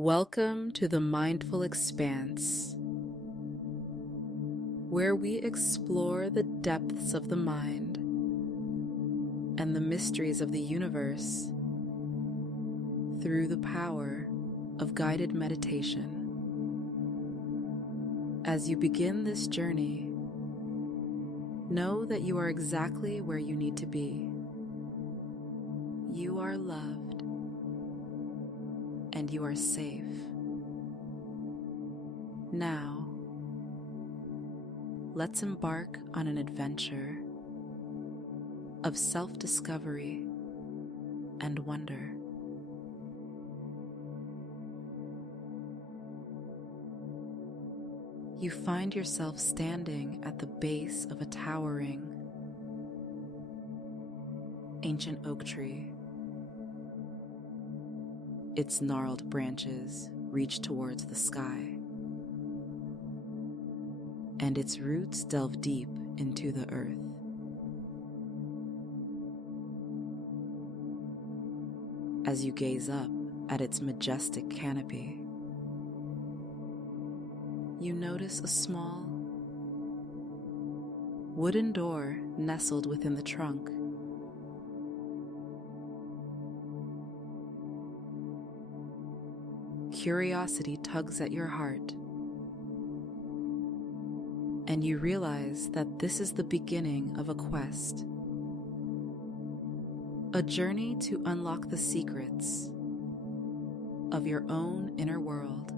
Welcome to the Mindful Expanse, where we explore the depths of the mind and the mysteries of the universe through the power of guided meditation. As you begin this journey, know that you are exactly where you need to be. You are loved, and you are safe. Now, let's embark on an adventure of self-discovery and wonder. You find yourself standing at the base of a towering, ancient oak tree. Its gnarled branches reach towards the sky, and its roots delve deep into the earth. As you gaze up at its majestic canopy, you notice a small wooden door nestled within the trunk. Curiosity tugs at your heart, and you realize that this is the beginning of a quest, a journey to unlock the secrets of your own inner world.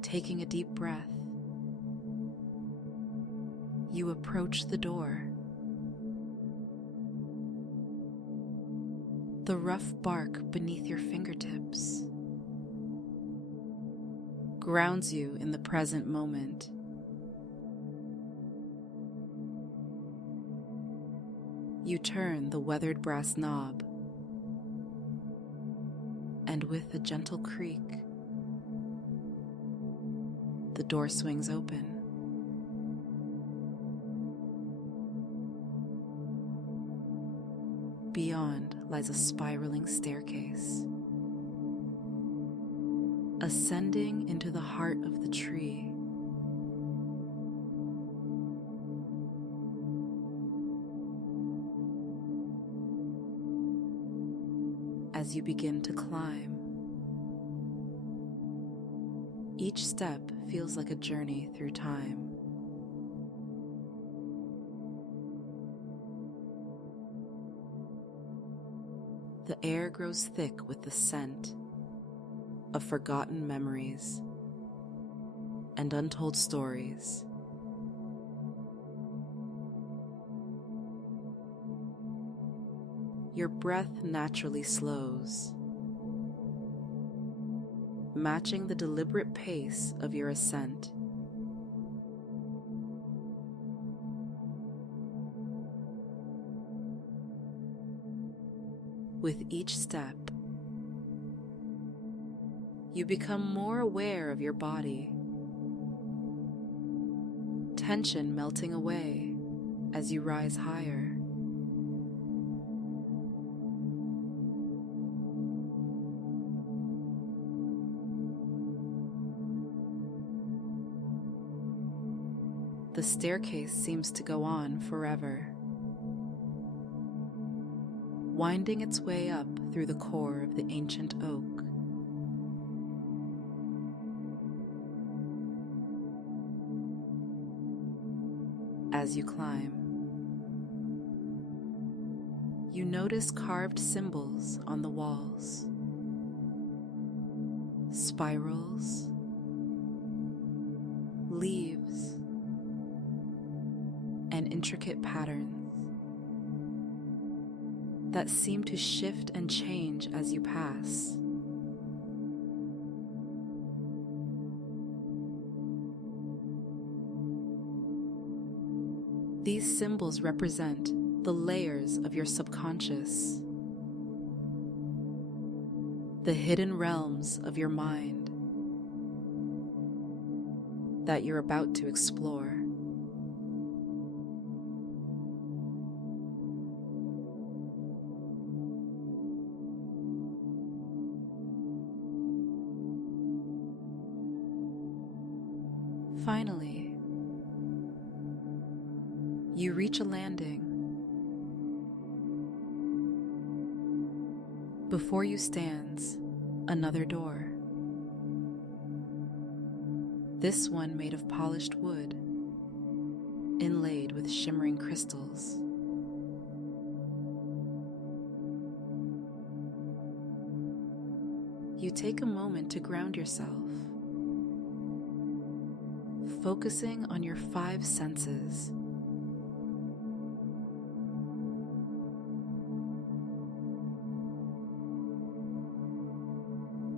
Taking a deep breath, you approach the door. The rough bark beneath your fingertips grounds you in the present moment. You turn the weathered brass knob, and with a gentle creak, the door swings open. Beyond lies a spiraling staircase, ascending into the heart of the tree. As you begin to climb, each step feels like a journey through time. The air grows thick with the scent of forgotten memories and untold stories. Your breath naturally slows, matching the deliberate pace of your ascent. With each step, you become more aware of your body, tension melting away as you rise higher. The staircase seems to go on forever, winding its way up through the core of the ancient oak. As you climb, you notice carved symbols on the walls, spirals, leaves, and intricate patterns that seem to shift and change as you pass. These symbols represent the layers of your subconscious, the hidden realms of your mind that you're about to explore. Finally, you reach a landing. Before you stands another door, this one made of polished wood, inlaid with shimmering crystals. You take a moment to ground yourself, focusing on your 5 senses.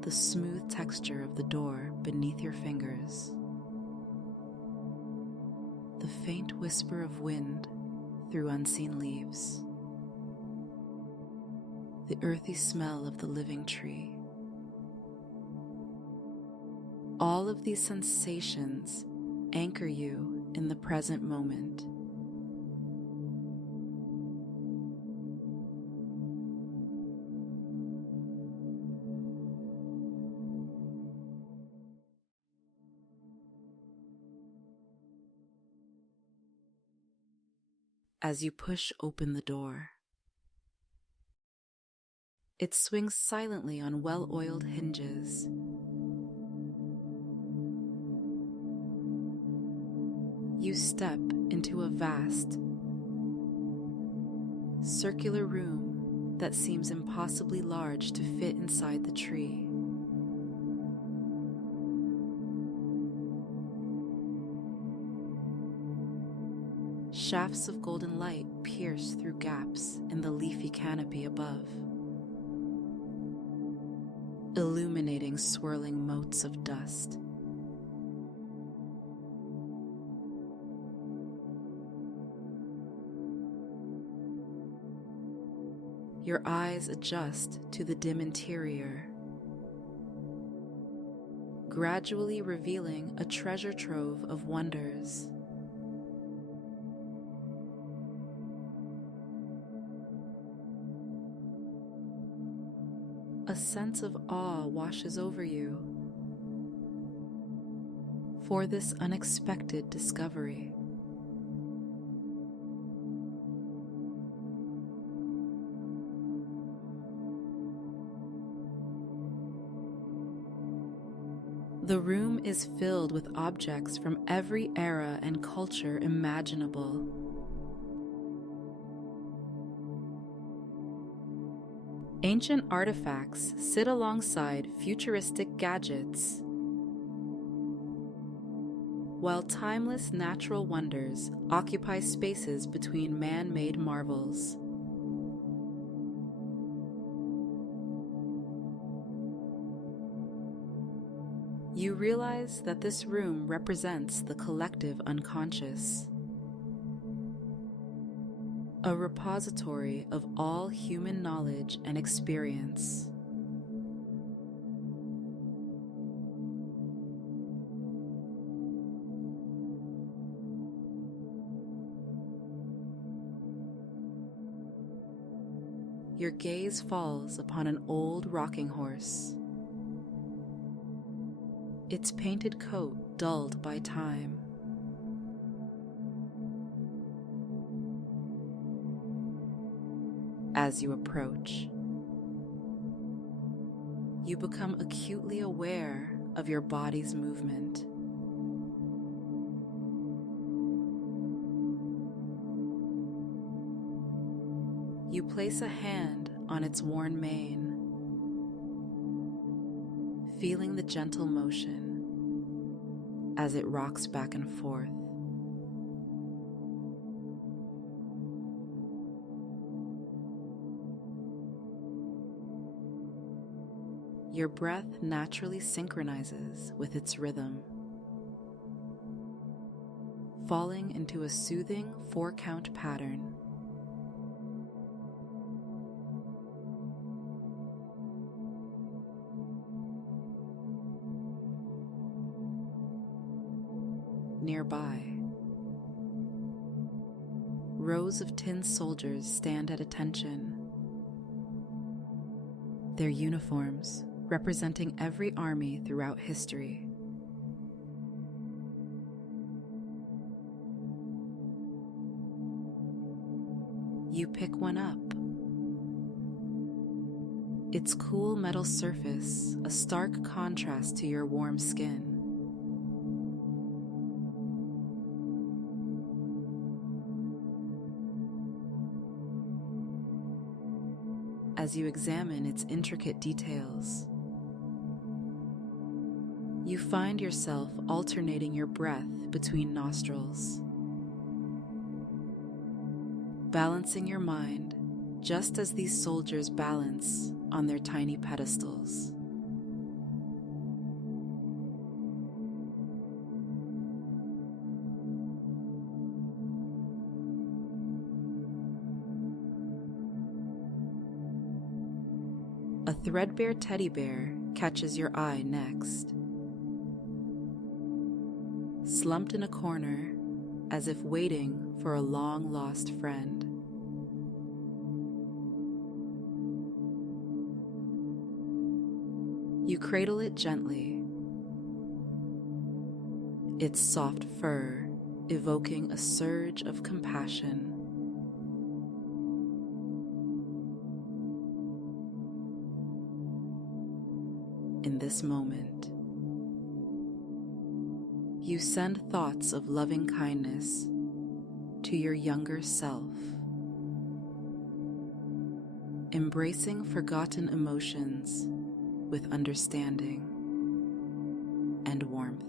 The smooth texture of the door beneath your fingers, the faint whisper of wind through unseen leaves, the earthy smell of the living tree. All of these sensations anchor you in the present moment. As you push open the door, it swings silently on well-oiled hinges. You step into a vast, circular room that seems impossibly large to fit inside the tree. Shafts of golden light pierce through gaps in the leafy canopy above, illuminating swirling motes of dust. Your eyes adjust to the dim interior, gradually revealing a treasure trove of wonders. A sense of awe washes over you for this unexpected discovery. The room is filled with objects from every era and culture imaginable. Ancient artifacts sit alongside futuristic gadgets, while timeless natural wonders occupy spaces between man-made marvels. You realize that this room represents the collective unconscious, a repository of all human knowledge and experience. Your gaze falls upon an old rocking horse, its painted coat dulled by time. As you approach, you become acutely aware of your body's movement. You place a hand on its worn mane, feeling the gentle motion as it rocks back and forth. Your breath naturally synchronizes with its rhythm, falling into a soothing 4-count pattern. Nearby, rows of tin soldiers stand at attention, their uniforms representing every army throughout history. You pick one up. Its cool metal surface, a stark contrast to your warm skin. As you examine its intricate details, you find yourself alternating your breath between nostrils, balancing your mind just as these soldiers balance on their tiny pedestals. A threadbare teddy bear catches your eye next. Slumped in a corner, as if waiting for a long-lost friend. You cradle it gently, its soft fur evoking a surge of compassion. In this moment, you send thoughts of loving kindness to your younger self, embracing forgotten emotions with understanding and warmth.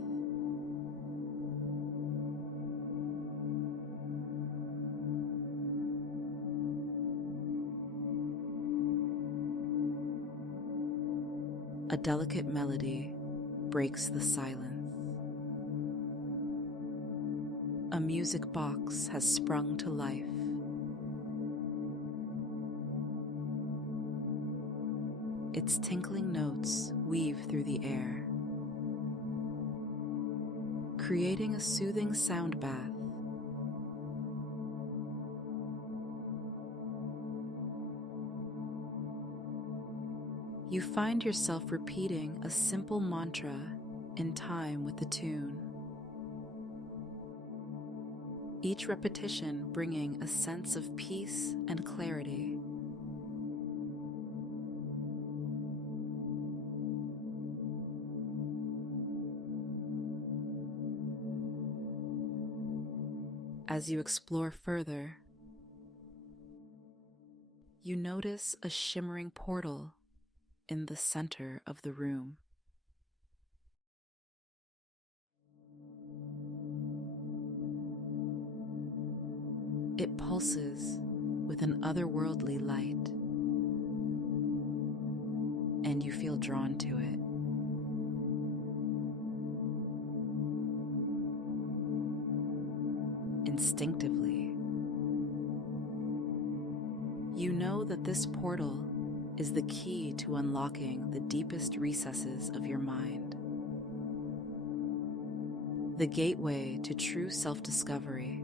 A delicate melody breaks the silence. A music box has sprung to life. Its tinkling notes weave through the air, creating a soothing sound bath. You find yourself repeating a simple mantra in time with the tune, each repetition bringing a sense of peace and clarity. As you explore further, you notice a shimmering portal in the center of the room. It pulses with an otherworldly light, and you feel drawn to it. Instinctively, you know that this portal is the key to unlocking the deepest recesses of your mind, the gateway to true self-discovery.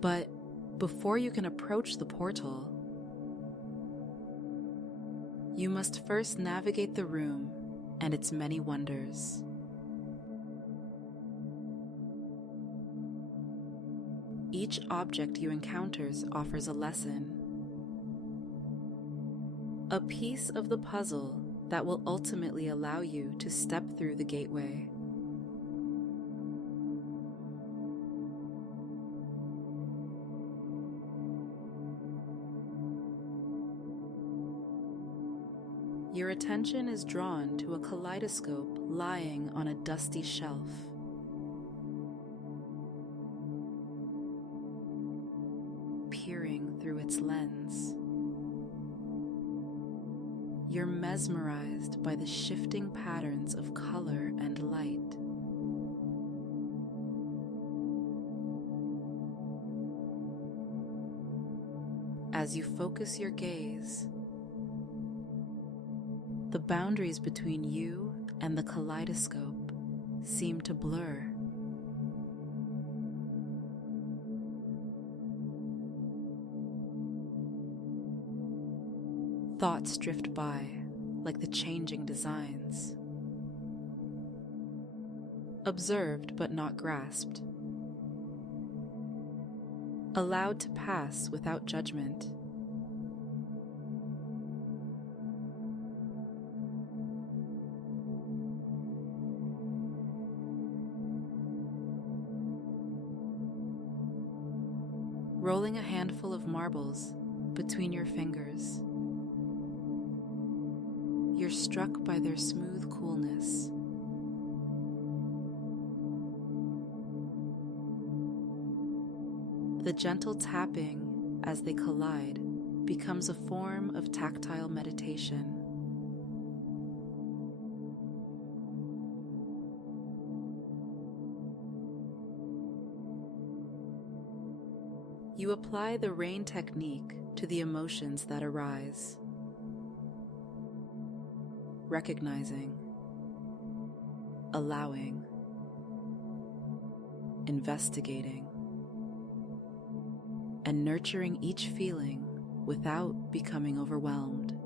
But before you can approach the portal, you must first navigate the room and its many wonders. Each object you encounter offers a lesson, a piece of the puzzle that will ultimately allow you to step through the gateway. Your attention is drawn to a kaleidoscope lying on a dusty shelf. Peering through its lens, you're mesmerized by the shifting patterns of color and light. As you focus your gaze, the boundaries between you and the kaleidoscope seem to blur. Thoughts drift by like the changing designs. Observed but not grasped. Allowed to pass without judgment. Rolling a handful of marbles between your fingers. You're struck by their smooth coolness. The gentle tapping as they collide becomes a form of tactile meditation. You apply the rain technique to the emotions that arise, recognizing, allowing, investigating, and nurturing each feeling without becoming overwhelmed.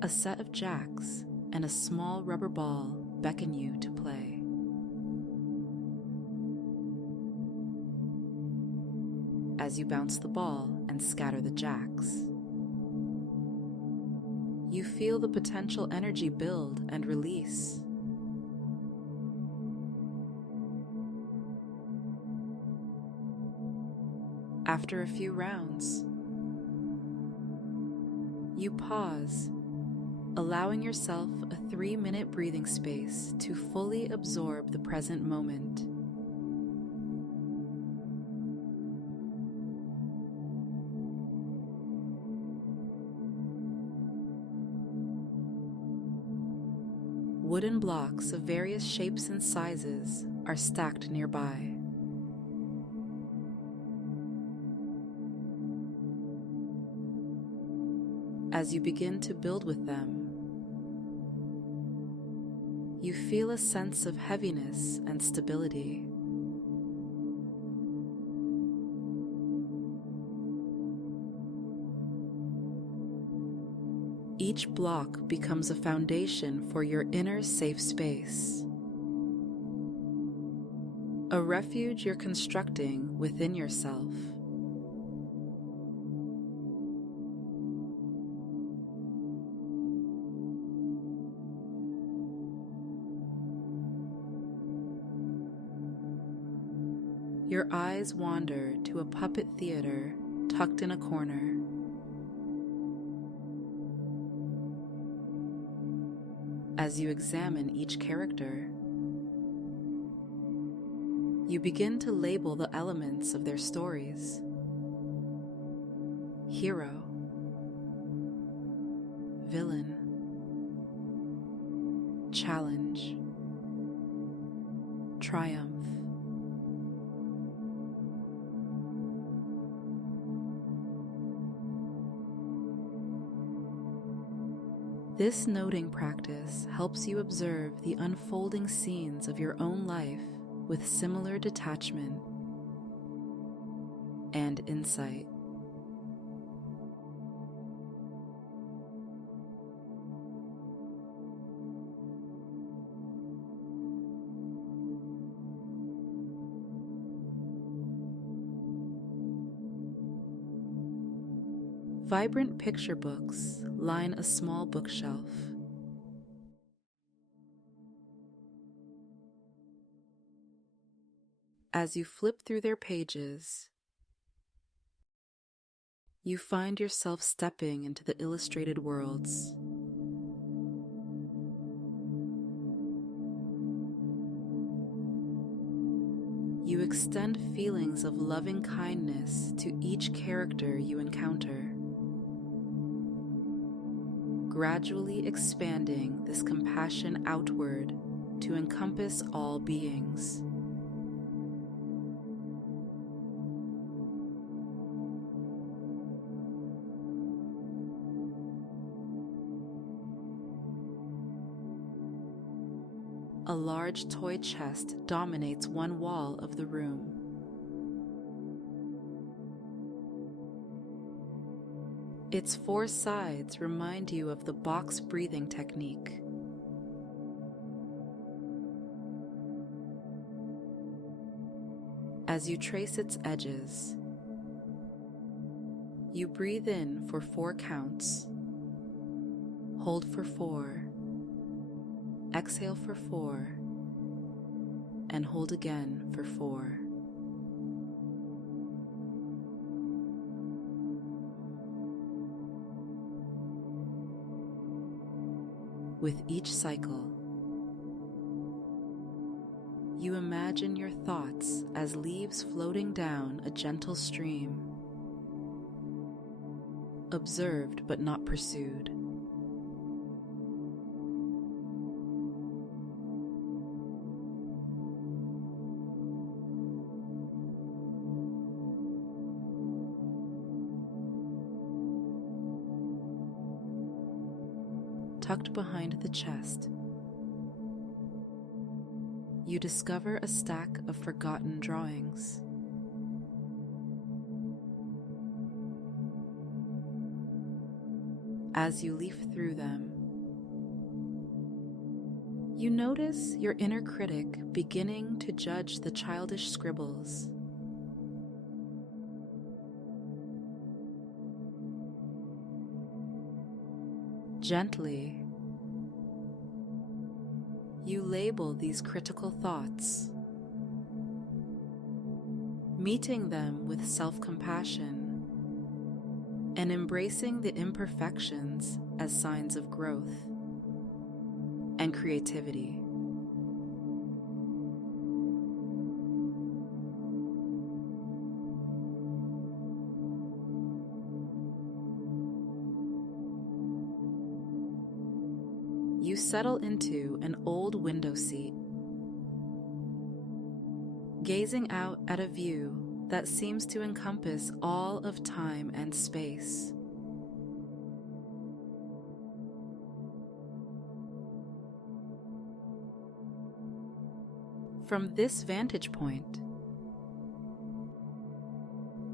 A set of jacks and a small rubber ball beckon you to play. As you bounce the ball and scatter the jacks, you feel the potential energy build and release. After a few rounds, you pause, allowing yourself a 3-minute breathing space to fully absorb the present moment. Wooden blocks of various shapes and sizes are stacked nearby. As you begin to build with them, you feel a sense of heaviness and stability. Each block becomes a foundation for your inner safe space, a refuge you're constructing within yourself. Your eyes wander to a puppet theater tucked in a corner. As you examine each character, you begin to label the elements of their stories. Hero, villain, challenge, triumph. This noting practice helps you observe the unfolding scenes of your own life with similar detachment and insight. Vibrant picture books line a small bookshelf. As you flip through their pages, you find yourself stepping into the illustrated worlds. You extend feelings of loving kindness to each character you encounter, gradually expanding this compassion outward to encompass all beings. A large toy chest dominates one wall of the room. Its 4 sides remind you of the box breathing technique. As you trace its edges, you breathe in for 4 counts, hold for 4, exhale for 4, and hold again for 4. With each cycle, you imagine your thoughts as leaves floating down a gentle stream, observed but not pursued. Tucked behind the chest, you discover a stack of forgotten drawings. As you leaf through them, you notice your inner critic beginning to judge the childish scribbles. Gently, you label these critical thoughts, meeting them with self-compassion and embracing the imperfections as signs of growth and creativity. You settle into an old window seat, gazing out at a view that seems to encompass all of time and space. From this vantage point,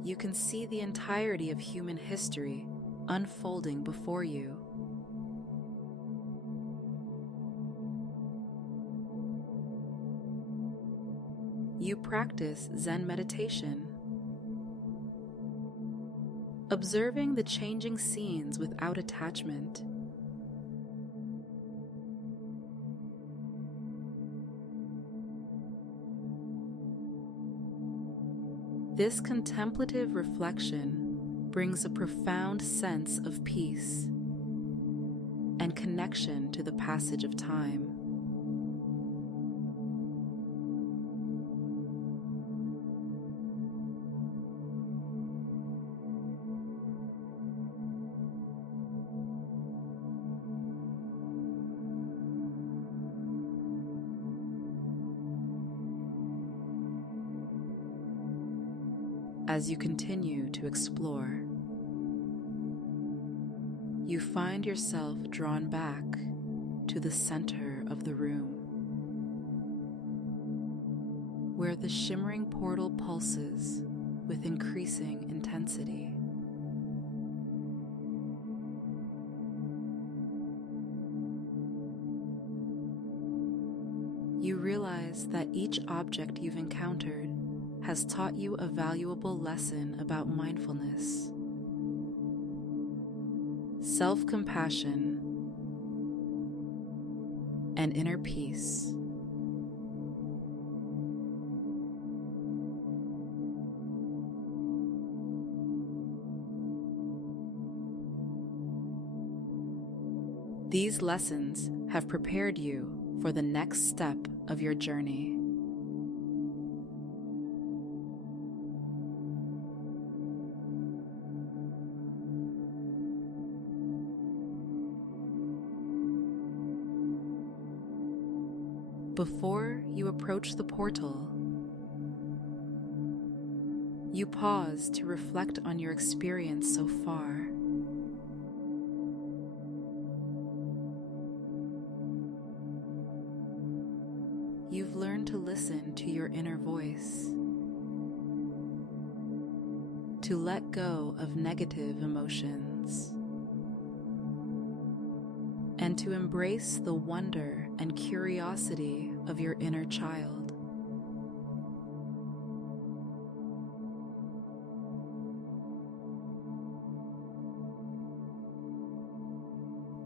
you can see the entirety of human history unfolding before you. You practice Zen meditation, observing the changing scenes without attachment. This contemplative reflection brings a profound sense of peace and connection to the passage of time. As you continue to explore, you find yourself drawn back to the center of the room, where the shimmering portal pulses with increasing intensity. You realize that each object you've encountered has taught you a valuable lesson about mindfulness, self-compassion, and inner peace. These lessons have prepared you for the next step of your journey. Before you approach the portal, you pause to reflect on your experience so far. you've learned to listen to your inner voice, to let go of negative emotions, and to embrace the wonder and curiosity of your inner child.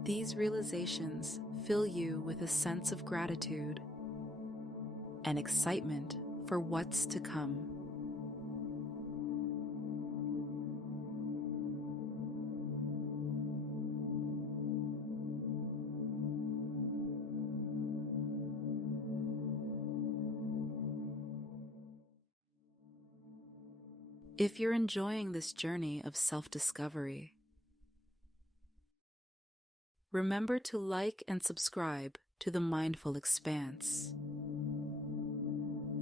These realizations fill you with a sense of gratitude and excitement for what's to come. If you're enjoying this journey of self-discovery, remember to like and subscribe to the Mindful Expanse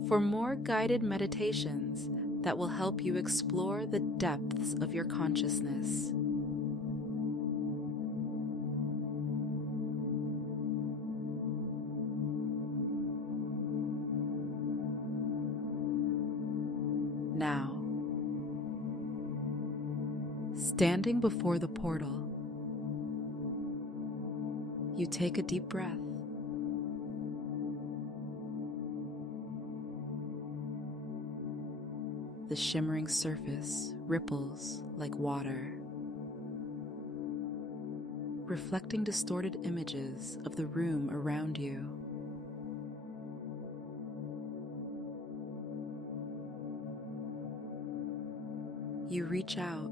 for more guided meditations that will help you explore the depths of your consciousness. Now, standing before the portal, you take a deep breath. The shimmering surface ripples like water, reflecting distorted images of the room around you. You reach out,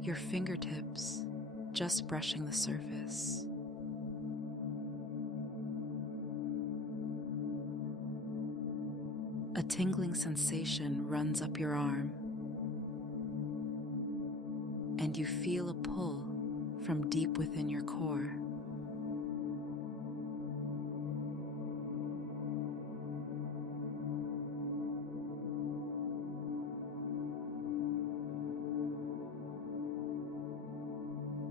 your fingertips just brushing the surface. A tingling sensation runs up your arm, and you feel a pull from deep within your core.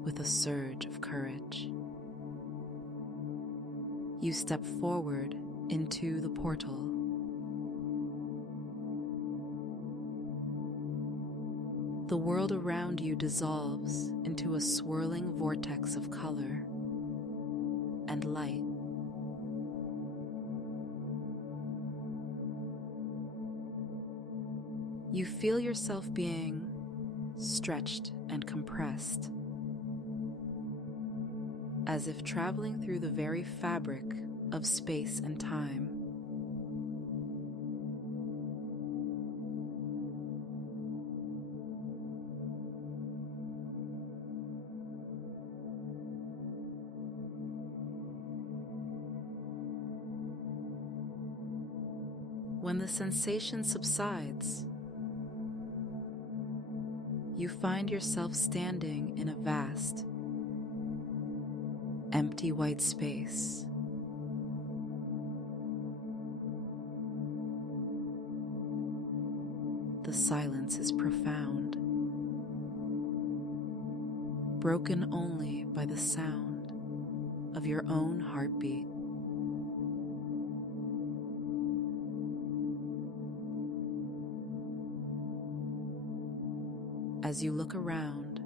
With a surge of courage, you step forward into the portal. The world around you dissolves into a swirling vortex of color and light. You feel yourself being stretched and compressed, as if traveling through the very fabric of space and time. When the sensation subsides, you find yourself standing in a vast, empty white space. The silence is profound, broken only by the sound of your own heartbeat. As you look around,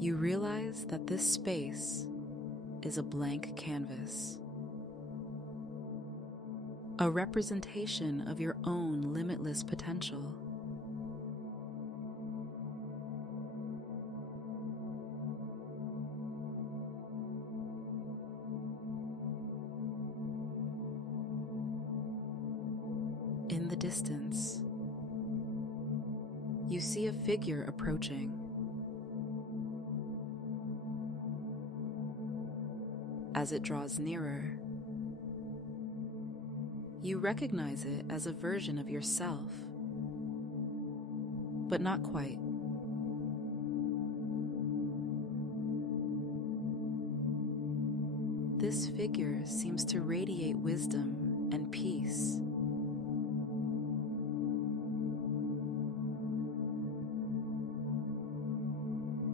you realize that this space is a blank canvas, a representation of your own limitless potential. In the distance, you see a figure approaching. As it draws nearer, you recognize it as a version of yourself, but not quite. This figure seems to radiate wisdom and peace.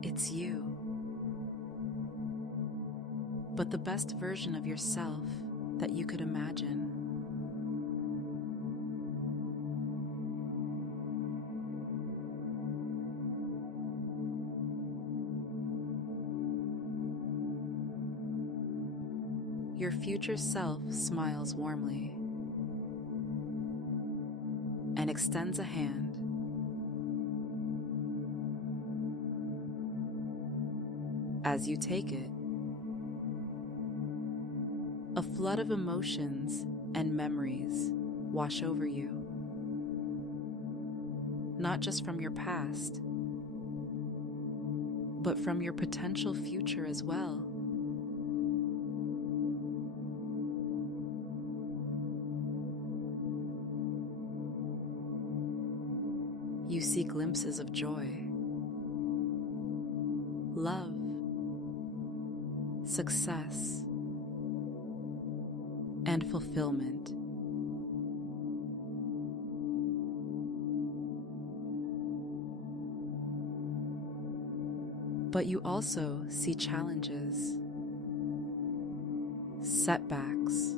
It's you. but the best version of yourself that you could imagine. Your future self smiles warmly and extends a hand. As you take it, a flood of emotions and memories wash over you, not just from your past, but from your potential future as well. You see glimpses of joy, love, success, and fulfillment. But you also see challenges, setbacks,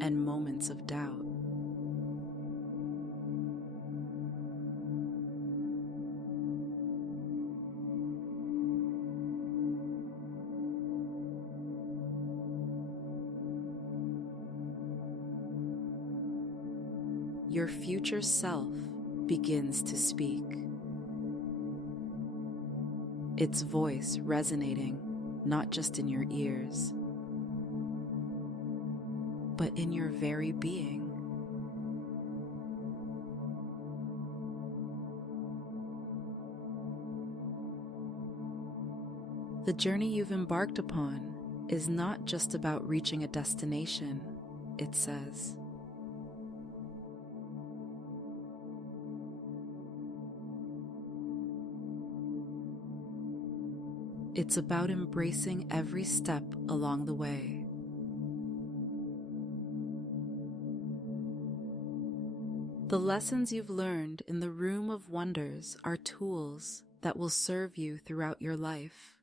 and moments of doubt. Your future self begins to speak, its voice resonating not just in your ears, but in your very being. The journey you've embarked upon is not just about reaching a destination, it says. It's about embracing every step along the way. The lessons you've learned in the Room of Wonders are tools that will serve you throughout your life.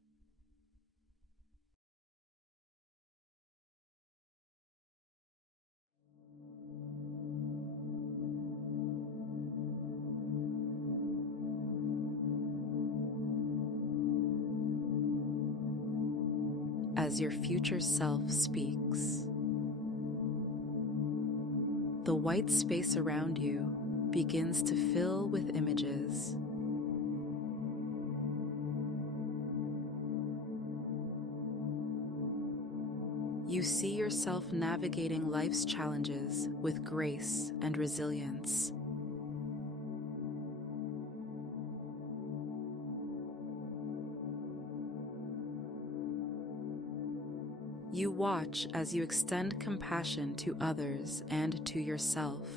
As your future self speaks, the white space around you begins to fill with images. You see yourself navigating life's challenges with grace and resilience. You watch as you extend compassion to others and to yourself.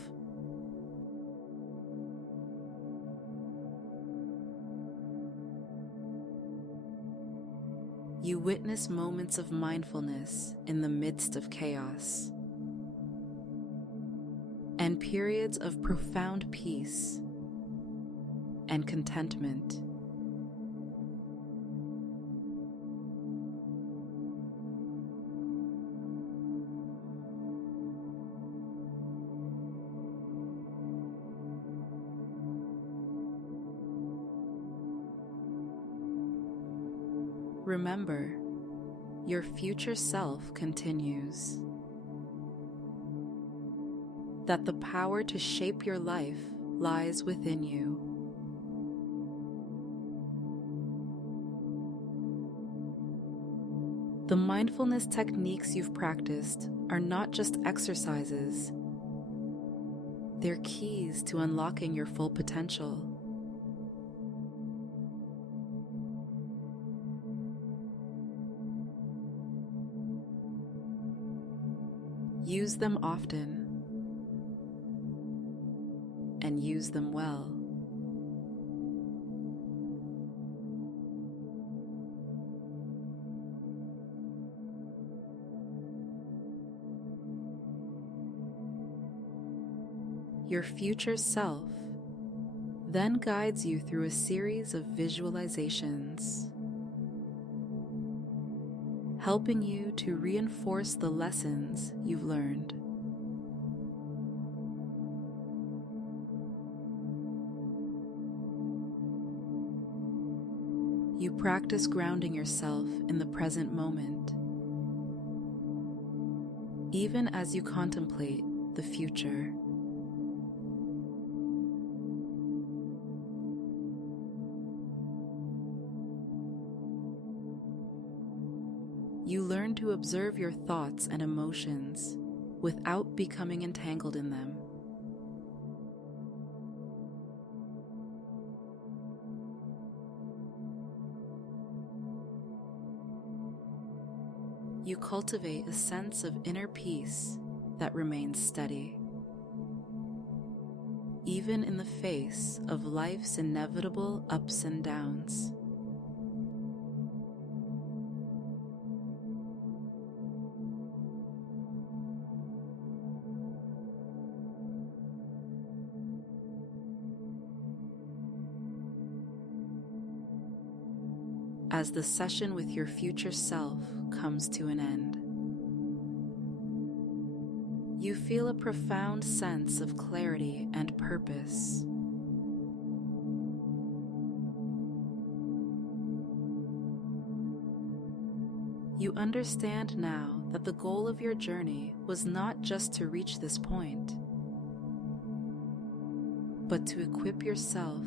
You witness moments of mindfulness in the midst of chaos, and periods of profound peace and contentment. Remember, your future self continues. That the power to shape your life lies within you. The mindfulness techniques you've practiced are not just exercises. They're keys to unlocking your full potential. Use them often, and use them well. Your future self then guides you through a series of visualizations, helping you to reinforce the lessons you've learned. You practice grounding yourself in the present moment, even as you contemplate the future. You learn to observe your thoughts and emotions without becoming entangled in them. You cultivate a sense of inner peace that remains steady, even in the face of life's inevitable ups and downs. As the session with your future self comes to an end, you feel a profound sense of clarity and purpose. You understand now that the goal of your journey was not just to reach this point, but to equip yourself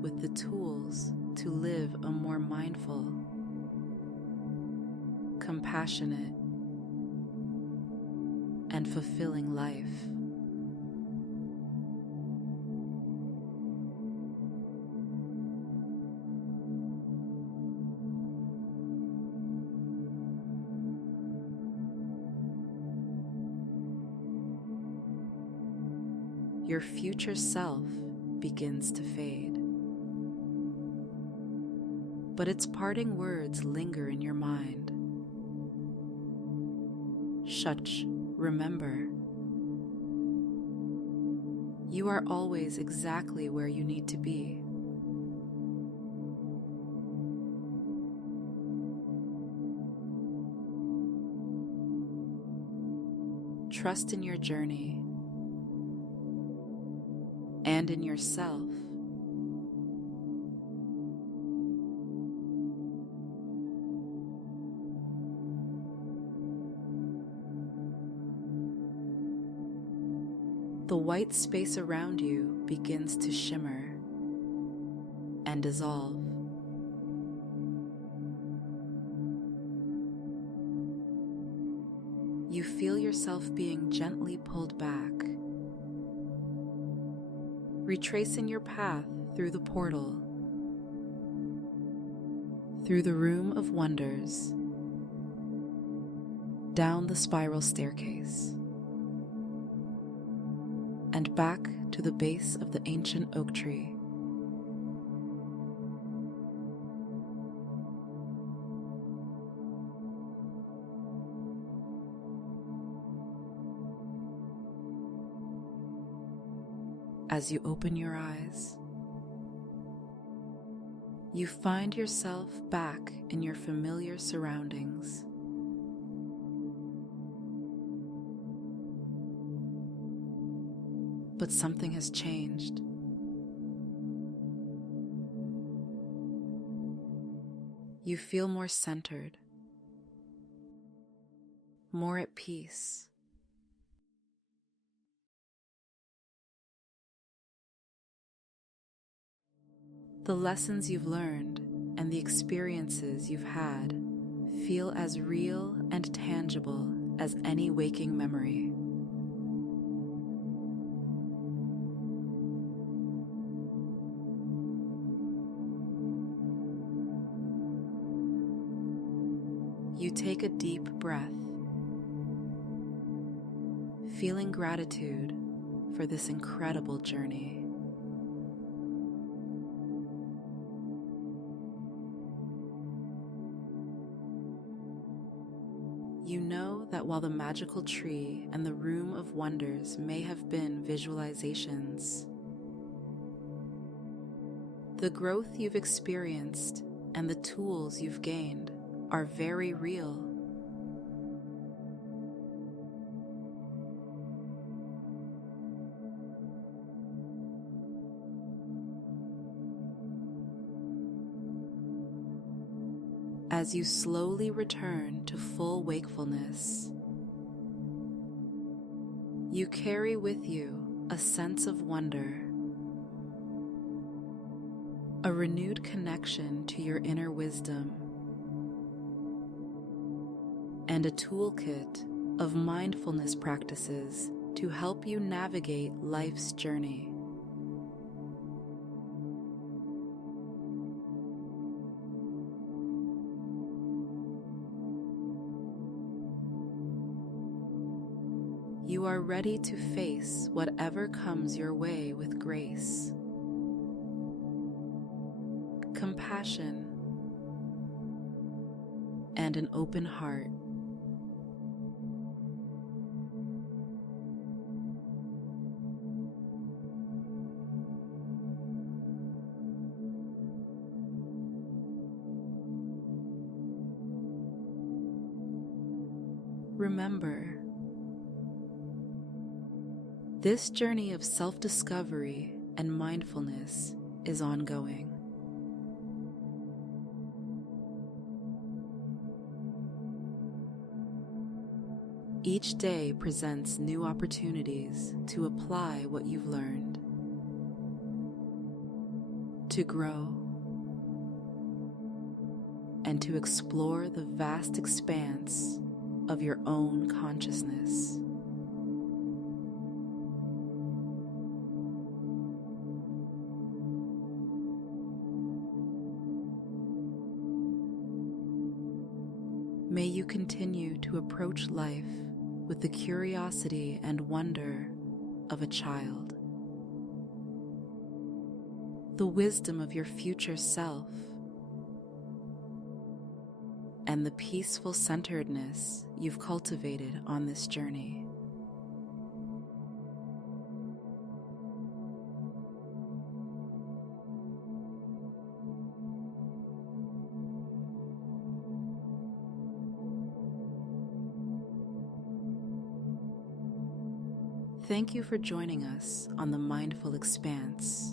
with the tools to live a more mindful, compassionate, and fulfilling life. Your future self begins to fade, but its parting words linger in your mind. Shuch, remember, you are always exactly where you need to be. Trust in your journey and in yourself. The white space around you begins to shimmer and dissolve. You feel yourself being gently pulled back, retracing your path through the portal, through the room of wonders, down the spiral staircase, and back to the base of the ancient oak tree. As you open your eyes, you find yourself back in your familiar surroundings. But something has changed. You feel more centered, more at peace. The lessons you've learned and the experiences you've had feel as real and tangible as any waking memory. You take a deep breath, feeling gratitude for this incredible journey. You know that while the magical tree and the room of wonders may have been visualizations, the growth you've experienced and the tools you've gained are very real as you slowly return to full wakefulness. You carry with you a sense of wonder, a renewed connection to your inner wisdom, and a toolkit of mindfulness practices to help you navigate life's journey. You are ready to face whatever comes your way with grace, compassion, and an open heart. Remember, this journey of self-discovery and mindfulness is ongoing. Each day presents new opportunities to apply what you've learned, to grow, and to explore the vast expanse of your own consciousness. May you continue to approach life with the curiosity and wonder of a child, the wisdom of your future self, and the peaceful centeredness you've cultivated on this journey. Thank you for joining us on the Mindful Expanse.